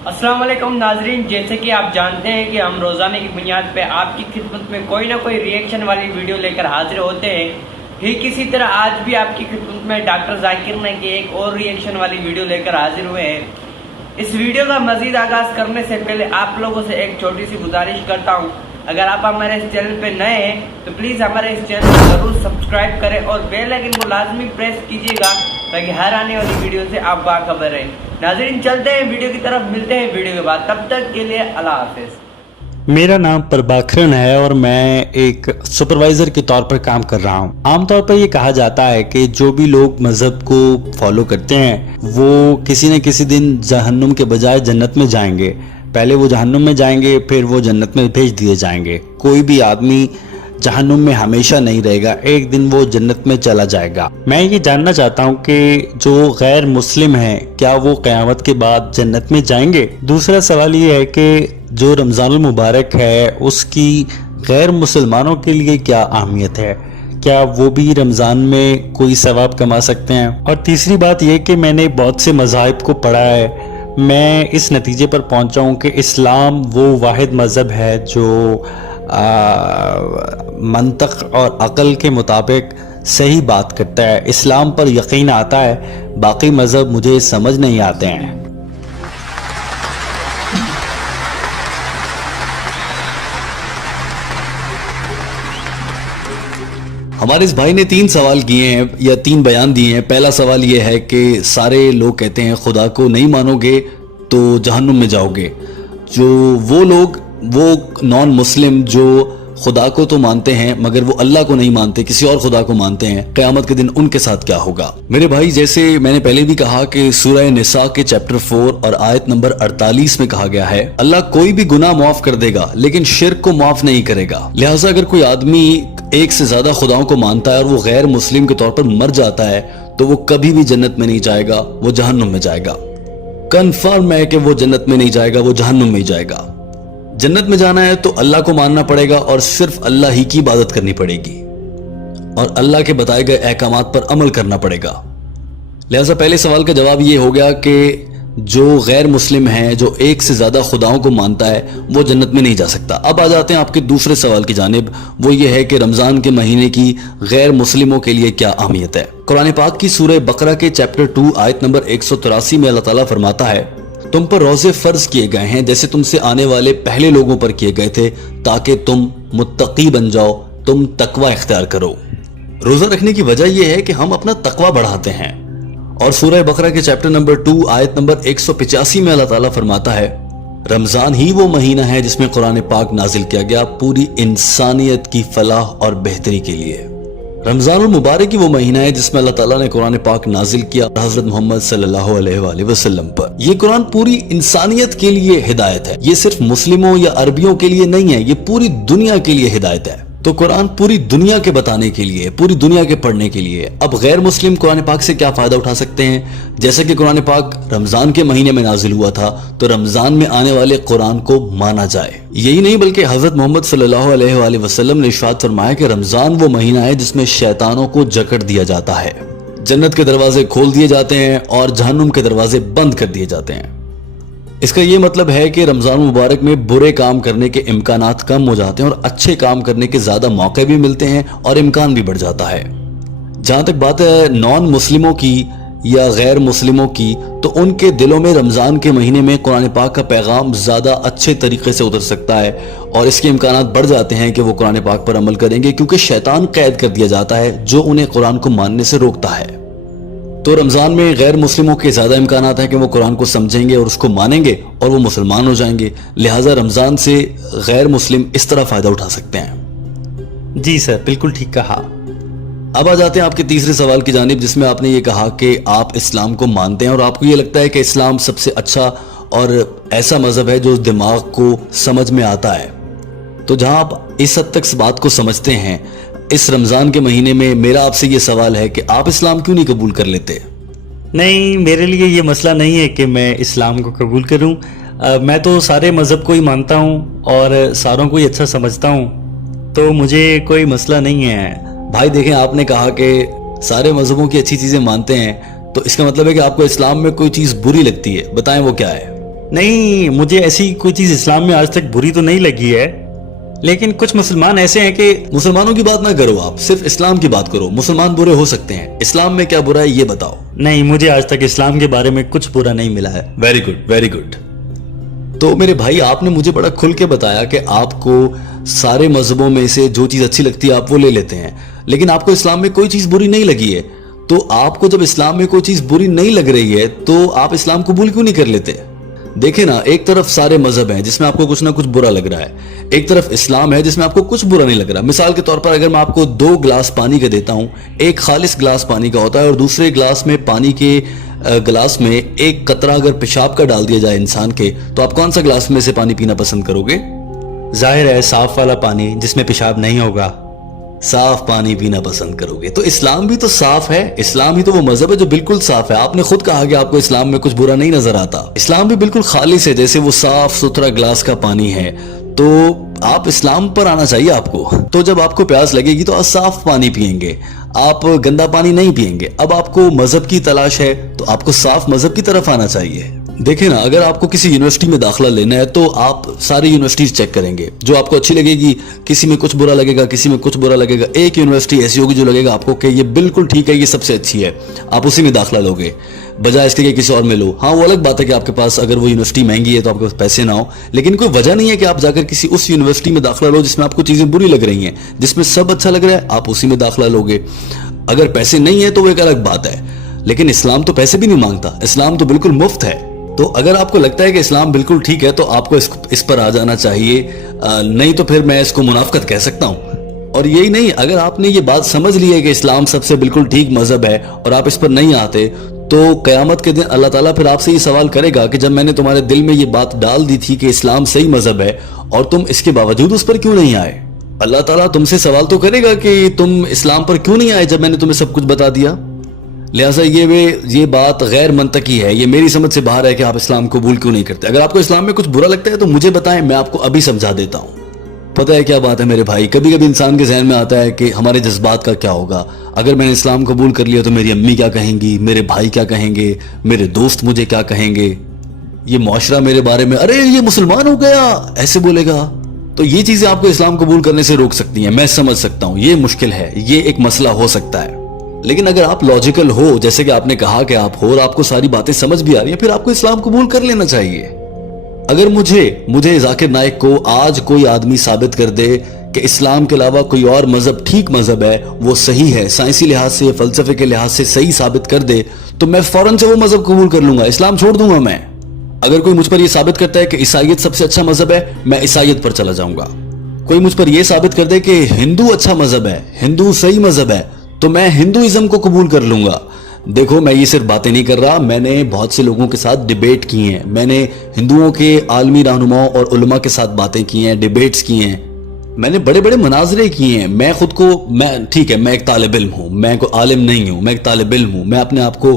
अस्सलाम वालेकुम नाजरीन, जैसे कि आप जानते हैं कि हम रोज़ाना की बुनियाद पे आपकी खिदमत में कोई ना कोई रिएक्शन वाली वीडियो लेकर हाजिर होते हैं। ठीक इसी तरह आज भी आपकी खिदमत में डॉक्टर जाकिर नाइक की एक और रिएक्शन वाली वीडियो लेकर हाजिर हुए हैं। इस वीडियो का मजीद आगाज़ करने से पहले आप लोगों से एक छोटी सी गुजारिश करता हूँ, अगर आप हमारे इस चैनल पे नए हैं तो प्लीज़ हमारे इस चैनल को ज़रूर सब्सक्राइब करें और बेल आइकन को लाजमी प्रेस कीजिएगा ताकि हर आने वाली वीडियो से आप बाखबर रहें। नाज़रीन चलते हैं वीडियो की तरफ, मिलते हैं वीडियो के बाद, तब तक के लिए अल्लाह हाफिज़। मेरा नाम प्रभाकरन है और मैं एक सुपरवाइजर के तौर पर काम कर रहा हूँ। आमतौर पर ये कहा जाता है कि जो भी लोग मजहब को फॉलो करते हैं वो किसी न किसी दिन जहन्नुम के बजाय जन्नत में जाएंगे। पहले वो जहन्नुम में जाएंगे, फिर वो जन्नत में भेज दिए जाएंगे। कोई भी आदमी जहन्नुम में हमेशा नहीं रहेगा, एक दिन वो जन्नत में चला जाएगा। मैं ये जानना चाहता हूँ कि जो गैर मुस्लिम हैं क्या वो क़यामत के बाद जन्नत में जाएंगे। दूसरा सवाल ये है कि जो रमज़ानुल मुबारक है उसकी गैर मुसलमानों के लिए क्या अहमियत है, क्या वो भी रमज़ान में कोई सवाब कमा सकते हैं। और तीसरी बात यह कि मैंने बहुत से मज़ाहिब को पढ़ा है, मैं इस नतीजे पर पहुंचा हूँ कि इस्लाम वो वाहिद मज़हब है जो मंतक और अक़ल के मुताबिक सही बात करता है। इस्लाम पर यकीन आता है, बाकी मज़हब मुझे समझ नहीं आते हैं। हमारे इस भाई ने 3 सवाल किए हैं या 3 बयान दिए हैं। पहला सवाल ये है कि सारे लोग कहते हैं खुदा को नहीं मानोगे तो जहन्नुम में जाओगे। जो वो लोग, वो नॉन मुस्लिम जो खुदा को तो मानते हैं मगर वो अल्लाह को नहीं मानते, किसी और खुदा को मानते हैं, क़यामत के दिन उनके साथ क्या होगा। मेरे भाई, जैसे मैंने पहले भी कहा कि सूरह निसा के चैप्टर 4 और आयत नंबर 48 में कहा गया है अल्लाह कोई भी गुनाह माफ कर देगा लेकिन शिर्क को माफ नहीं करेगा। लिहाजा अगर कोई आदमी एक से ज्यादा खुदाओं को मानता है और वो गैर मुस्लिम के तौर पर मर जाता है तो वो कभी भी जन्नत में नहीं जाएगा, वो जहन्नुम में जाएगा। कन्फर्म है कि वो जन्नत में नहीं जाएगा, वो जहन्नुम में ही जाएगा। जन्नत में जाना है तो अल्लाह को मानना पड़ेगा और सिर्फ अल्लाह ही की इबादत करनी पड़ेगी और अल्लाह के बताए गए अहकामात पर अमल करना पड़ेगा। लिहाजा पहले सवाल का जवाब ये हो गया कि जो गैर मुस्लिम है, जो एक से ज्यादा खुदाओं को मानता है, वो जन्नत में नहीं जा सकता। अब आ जाते हैं आपके दूसरे सवाल की जानिब, वो ये है कि रमजान के महीने की गैर मुस्लिमों के लिए क्या अहमियत है। कुरान पाक की सूरह बकरा के चैप्टर 2 आयत नंबर 183 में अल्लाह ताला फरमाता है, तुम पर रोजे फर्ज किए गए हैं जैसे तुमसे आने वाले पहले लोगों पर किए गए थे ताकि तुम मुत्तकी बन जाओ, तुम तकवा इख्तियार करो। रोजा रखने की वजह यह है कि हम अपना तकवा बढ़ाते हैं। और सूरह बकरा के चैप्टर नंबर 2 आयत नंबर 185 में अल्लाह ताला फरमाता है, रमजान ही वो महीना है जिसमें कुरान पाक नाजिल किया गया पूरी इंसानियत की फलाह और बेहतरी के लिए। रमजानुल मुबारक ही वो महीना है जिसमें अल्लाह ताला ने कुरान पाक नाजिल किया हजरत मोहम्मद सल्लल्लाहु अलैहि वसल्लम पर। ये कुरान पूरी इंसानियत के लिए हिदायत है, ये सिर्फ मुस्लिमों या अरबियों के लिए नहीं है, ये पूरी दुनिया के लिए हिदायत है। तो कुरान पूरी दुनिया के बताने के लिए, पूरी दुनिया के पढ़ने के लिए। अब गैर मुस्लिम कुरान पाक से क्या फायदा उठा सकते हैं? जैसे कि कुरान पाक रमजान के महीने में नाजिल हुआ था तो रमजान में आने वाले कुरान को माना जाए। यही नहीं बल्कि हजरत मोहम्मद सल्लल्लाहु अलैहि वसल्लम ने इरशाद फरमाया कि रमजान वो महीना है जिसमें शैतानों को जकड़ दिया जाता है, जन्नत के दरवाजे खोल दिए जाते हैं और जहन्नुम के दरवाजे बंद कर दिए जाते हैं। इसका ये मतलब है कि रमजान मुबारक में बुरे काम करने के इम्कानात कम हो जाते हैं और अच्छे काम करने के ज्यादा मौके भी मिलते हैं और इम्कान भी बढ़ जाता है। जहां तक बात है नॉन मुस्लिमों की या गैर मुस्लिमों की, तो उनके दिलों में रमजान के महीने में कुरान पाक का पैगाम ज्यादा अच्छे तरीके से उतर सकता है और इसके इम्कानात बढ़ जाते हैं कि वो कुरान पाक पर अमल करेंगे, क्योंकि शैतान कैद कर दिया जाता है जो उन्हें कुरान को मानने से रोकता है। तो रमजान में गैर मुस्लिमों के ज्यादा इम्कानात हैं कि वो कुरान को समझेंगे और उसको मानेंगे और वो मुसलमान हो जाएंगे। लिहाजा रमजान से गैर मुस्लिम इस तरह फायदा उठा सकते हैं। जी सर, बिल्कुल ठीक कहा। अब आ जाते हैं आपके तीसरे सवाल की जानिब, जिसमें आपने ये कहा कि आप इस्लाम को मानते हैं और आपको ये लगता है कि इस्लाम सबसे अच्छा और ऐसा मजहब है जो दिमाग को समझ में आता है। तो जहां आप इस हद तक इस बात को समझते हैं, इस रमजान के महीने में मेरा आपसे ये सवाल है कि आप इस्लाम क्यों नहीं कबूल कर लेते? नहीं, मेरे लिए ये मसला नहीं है कि मैं इस्लाम को कबूल करूं। मैं तो सारे मज़हब को ही मानता हूं और सारों को ही अच्छा समझता हूं, तो मुझे कोई मसला नहीं है। भाई देखें, आपने कहा कि सारे मजहबों की अच्छी चीजें मानते हैं, तो इसका मतलब है कि आपको इस्लाम में कोई चीज बुरी लगती है। बताएं वो क्या है? नहीं, मुझे ऐसी कोई चीज इस्लाम में आज तक बुरी तो नहीं लगी है, लेकिन कुछ मुसलमान ऐसे हैं कि मुसलमानों की बात ना करो, आप सिर्फ इस्लाम की बात करो। मुसलमान बुरे हो सकते हैं, इस्लाम में क्या बुरा है ये बताओ। नहीं, मुझे आज तक इस्लाम के बारे में कुछ बुरा नहीं मिला है। Very good, very good. तो मेरे भाई, आपने मुझे बड़ा खुल के बताया कि आपको सारे मजहबों में से जो चीज अच्छी लगती है आप वो ले लेते हैं, लेकिन आपको इस्लाम में कोई चीज बुरी नहीं लगी है। तो आपको जब इस्लाम में कोई चीज बुरी नहीं लग रही है तो आप इस्लाम कबूल क्यों नहीं कर लेते? देखे ना, एक तरफ सारे मजहब हैं जिसमें आपको कुछ ना कुछ बुरा लग रहा है, एक तरफ इस्लाम है जिसमें आपको कुछ बुरा नहीं लग रहा। मिसाल के तौर पर अगर मैं आपको 2 गिलास पानी का देता हूं, एक खालिस गिलास पानी का होता है और दूसरे गिलास में पानी के गिलास में एक कतरा अगर पेशाब का डाल दिया जाए इंसान के, तो आप कौन सा गिलास में से पानी पीना पसंद करोगे? जाहिर है साफ वाला पानी जिसमें पेशाब नहीं होगा। साफ पानी पीना पसंद करोगे। तो इस्लाम भी तो साफ है, इस्लाम ही तो वो मजहब है जो बिल्कुल साफ है। आपने खुद कहा कि आपको इस्लाम में कुछ बुरा नहीं नजर आता। इस्लाम भी बिल्कुल खालिस है, जैसे वो साफ सुथरा गिलास का पानी है। तो आप इस्लाम पर आना चाहिए आपको। तो जब आपको प्यास लगेगी तो आप साफ पानी पिएंगे, आप गंदा पानी नहीं पिएंगे। अब आपको मजहब की तलाश है तो आपको साफ मजहब की तरफ आना चाहिए। देखिए ना, अगर आपको किसी यूनिवर्सिटी में दाखिला लेना है तो आप सारी यूनिवर्सिटीज चेक करेंगे, जो आपको अच्छी लगेगी। किसी में कुछ बुरा लगेगा, किसी में कुछ बुरा लगेगा। एक यूनिवर्सिटी ऐसी होगी जो लगेगा आपको कि ये बिल्कुल ठीक है, ये सबसे अच्छी है, आप उसी में दाखिला लोगे, बजाय इसके कि किसी और में लो। हाँ, वो अलग बात है कि आपके पास अगर वो यूनिवर्सिटी महंगी है तो आपके पास पैसे ना हो, लेकिन कोई वजह नहीं है कि आप जाकर किसी उस यूनिवर्सिटी में दाखिला लो जिसमें आपको चीजें बुरी लग रही हैं। जिसमें सब अच्छा लग रहा है आप उसी में दाखिला लोगे। अगर पैसे नहीं है तो वो एक अलग बात है, लेकिन इस्लाम तो पैसे भी नहीं मांगता, इस्लाम तो बिल्कुल मुफ्त है। तो अगर आपको लगता है कि इस्लाम बिल्कुल ठीक है तो आपको इस पर आ जाना चाहिए, नहीं तो फिर मैं इसको मुनाफिकत कह सकता हूं। और यही नहीं, अगर आपने ये बात समझ ली है कि इस्लाम सबसे बिल्कुल ठीक मजहब है और आप इस पर नहीं आते, तो कयामत के दिन अल्लाह ताला फिर आपसे ये सवाल करेगा कि जब मैंने तुम्हारे दिल में ये बात डाल दी थी कि इस्लाम सही मजहब है और तुम इसके बावजूद उस पर क्यों नहीं आए। अल्लाह ताला तुमसे सवाल तो करेगा कि तुम इस्लाम पर क्यों नहीं आए जब मैंने तुम्हें सब कुछ बता दिया। लिहाजा ये बात गैर मंतकी है, ये मेरी समझ से बाहर है कि आप इस्लाम कबूल क्यों नहीं करते। अगर आपको इस्लाम में कुछ बुरा लगता है तो मुझे बताएं, मैं आपको अभी समझा देता हूं। पता है क्या बात है मेरे भाई, कभी कभी इंसान के जहन में आता है कि हमारे जज्बात का क्या होगा। अगर मैंने इस्लाम कबूल कर लिया तो मेरी अम्मी क्या कहेंगी, मेरे भाई क्या कहेंगे, मेरे दोस्त मुझे क्या कहेंगे, ये मुआशरा मेरे बारे में, अरे ये मुसलमान हो गया, ऐसे बोलेगा। तो ये चीजें आपको इस्लाम कबूल करने से रोक सकती हैं। मैं समझ सकता हूं ये मुश्किल है, ये एक मसला हो सकता है, लेकिन अगर आप लॉजिकल हो, जैसे कि आपने कहा कि आप हो और आपको सारी बातें समझ भी आ रही हैं, फिर आपको इस्लाम कबूल कर लेना चाहिए। अगर मुझे जाकिर नाइक को आज कोई आदमी साबित कर दे कि इस्लाम के अलावा कोई और मजहब ठीक मजहब है, वो सही है, साइंसी लिहाज से, फलसफे के लिहाज से सही साबित कर दे, तो मैं फौरन से वो मजहब कबूल कर लूंगा, इस्लाम छोड़ दूंगा मैं। अगर कोई मुझ पर यह साबित करता है कि ईसाईयत सबसे अच्छा मजहब है, मैं ईसाईयत पर चला जाऊंगा। कोई मुझ पर यह साबित कर दे कि हिंदू अच्छा मजहब है, हिंदू सही मजहब है, तो मैं हिंदुइज्म को कबूल कर लूंगा। देखो, मैं ये सिर्फ बातें नहीं कर रहा, मैंने बहुत से लोगों के साथ डिबेट की हैं, मैंने हिंदुओं के आलमी रहनुमाओं और उलमा के साथ बातें की हैं, डिबेट्स की हैं, मैंने बड़े बड़े मनाजरे किए हैं। मैं खुद को, मैं ठीक है, मैं एक तालिब इल्म हूँ, मैं कोई आलिम नहीं हूँ, मैं एक तालिब इल्म हूँ। मैं अपने आप को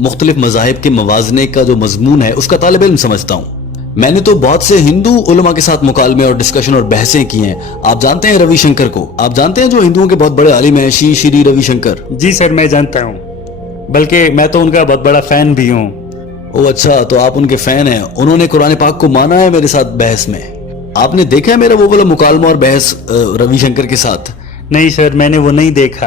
मुख्तलिफ मज़ाहिब के मवाजने का जो मजमून है उसका तालिब इल्म समझता हूँ। मैंने तो बहुत से हिंदू उलमा के साथ मुकालमे और डिस्कशन और बहसें की हैं। आप जानते हैं रविशंकर को, आप जानते हैं जो हिंदुओं के बहुत बड़े आलिम हैं, श्री रविशंकर। जी सर, मैं जानता हूँ, बल्कि मैं तो उनका बहुत बड़ा फैन भी हूँ। ओ अच्छा, तो आप उनके फैन हैं। उन्होंने कुरान पाक को माना है मेरे साथ बहस में। आपने देखा है मेरा वो वाला मुकालमा और बहस रविशंकर के साथ? नहीं सर, मैंने वो नहीं देखा।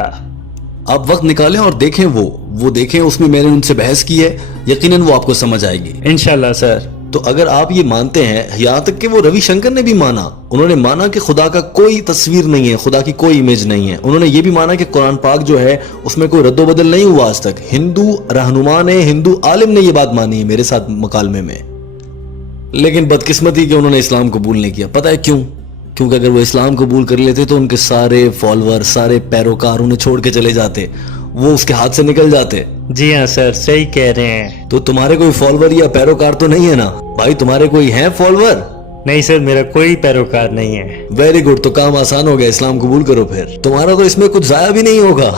आप वक्त निकालें और देखें, वो देखें, उसमें मैंने उनसे बहस की है, यकीनन वो आपको समझ आएगी इंशाल्लाह सर। तो अगर आप ये मानते हैं, यहाँ तक कि वो रविशंकर ने भी माना, उन्होंने माना कि खुदा का कोई तस्वीर नहीं है, खुदा की कोई इमेज नहीं है। उन्होंने ये भी माना कि कुरान पाक जो है उसमें कोई रद्दोबदल नहीं हुआ आज तक। हिंदू रहनुमा ने, हिंदू आलिम ने ये बात मानी है मेरे साथ मुकालमे में। लेकिन बदकिस्मती कि उन्होंने इस्लाम कबूल नहीं किया। पता है क्यों? क्योंकि अगर वो इस्लाम कबूल कर लेते तो उनके सारे फॉलोअर, सारे पैरोकार उन्हें छोड़ के चले जाते, वो उसके हाथ से निकल जाते। जी हाँ सर, सही कह रहे हैं। तो तुम्हारे कोई फॉलोअर या पैरोकार तो नहीं है ना भाई? तुम्हारे कोई है फॉलोअर? नहीं सर, मेरा कोई पैरोकार नहीं है। वेरी गुड, तो काम आसान हो गया, इस्लाम कबूल करो फिर। तुम्हारा तो इसमें कुछ जाया भी नहीं होगा।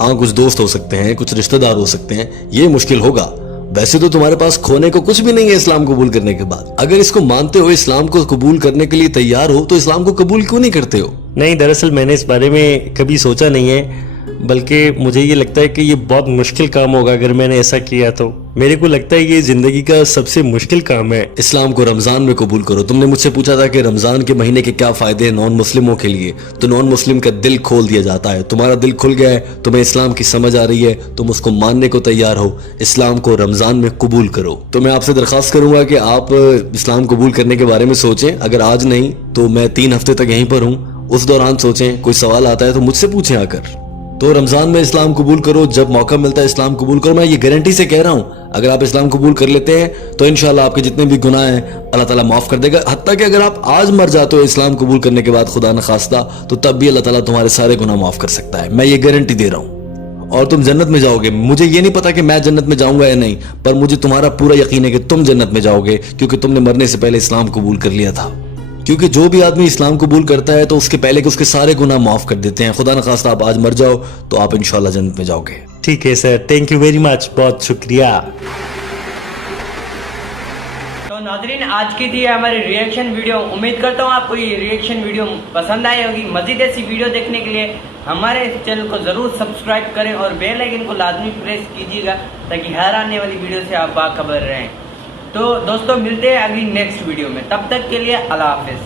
हाँ, कुछ दोस्त हो सकते हैं, कुछ रिश्तेदार हो सकते हैं, ये मुश्किल होगा। वैसे तो तुम्हारे पास खोने को कुछ भी नहीं है इस्लाम कबूल करने के बाद। अगर इसको मानते हो, इस्लाम को कबूल करने के लिए तैयार हो, तो इस्लाम को कबूल क्यों नहीं करते हो? नहीं, दरअसल मैंने इस बारे में कभी सोचा नहीं है। बल्कि मुझे ये लगता है कि ये बहुत मुश्किल काम होगा अगर मैंने ऐसा किया तो। मेरे को लगता है ये जिंदगी का सबसे मुश्किल काम है। इस्लाम को रमज़ान में कबूल करो। तुमने मुझसे पूछा था कि रमज़ान के महीने के क्या फ़ायदे हैं नॉन मुस्लिमों के लिए, तो नॉन मुस्लिम का दिल खोल दिया जाता है। तुम्हारा दिल खुल गया है, तुम्हें इस्लाम की समझ आ रही है, तुम उसको मानने को तैयार हो, इस्लाम को रमज़ान में कबूल करो। तो मैं आपसे दरख्वास्त करूंगा कि आप इस्लाम कबूल करने के बारे में सोचें। अगर आज नहीं तो मैं 3 हफ्ते तक यहीं पर हूँ, उस दौरान सोचें। कोई सवाल आता है तो मुझसे पूछें आकर। तो रमज़ान में इस्लाम कबूल करो, जब मौका मिलता है इस्लाम कबूल करो। मैं ये गारंटी से कह रहा हूँ, अगर आप इस्लाम कबूल कर लेते हैं तो इंशाल्लाह आपके जितने भी गुनाह हैं अल्लाह ताला माफ़ कर देगा। हत्ता कि अगर आप आज मर जाते हो इस्लाम कबूल करने के बाद खुदा न खास्ता, तो तब भी अल्लाह ताला तुम्हारे सारे गुनाह माफ़ कर सकता है। मैं ये गारंटी दे रहा हूँ। और तुम जन्नत में जाओगे। मुझे ये नहीं पता कि मैं जन्नत में जाऊंगा या नहीं, पर मुझे तुम्हारा पूरा यकीन है कि तुम जन्नत में जाओगे, क्योंकि तुमने मरने से पहले इस्लाम कबूल कर लिया था। क्योंकि जो भी आदमी इस्लाम कबूल करता है तो उसके पहले के उसके सारे गुनाह माफ कर देते हैं। खुदा न खास्ता आप आज मर जाओ तो आप इंशाल्लाह जन्नत में जाओगे। ठीक है sir, thank you very much, बहुत शुक्रिया। तो नाज़रीन, आज की थी हमारी रिएक्शन वीडियो। उम्मीद करता हूँ आपको ये रिएक्शन वीडियो पसंद आई होगी। मजीद ऐसी वीडियो देखने के लिए हमारे इस चैनल को ज़रूर सब्सक्राइब करें और बेल आइकन को लाजमी प्रेस कीजिएगा, ताकि हर आने वाली वीडियो से आप बाखबर रहें। तो दोस्तों, मिलते हैं अगली नेक्स्ट वीडियो में। तब तक के लिए अल्लाह हाफिज़।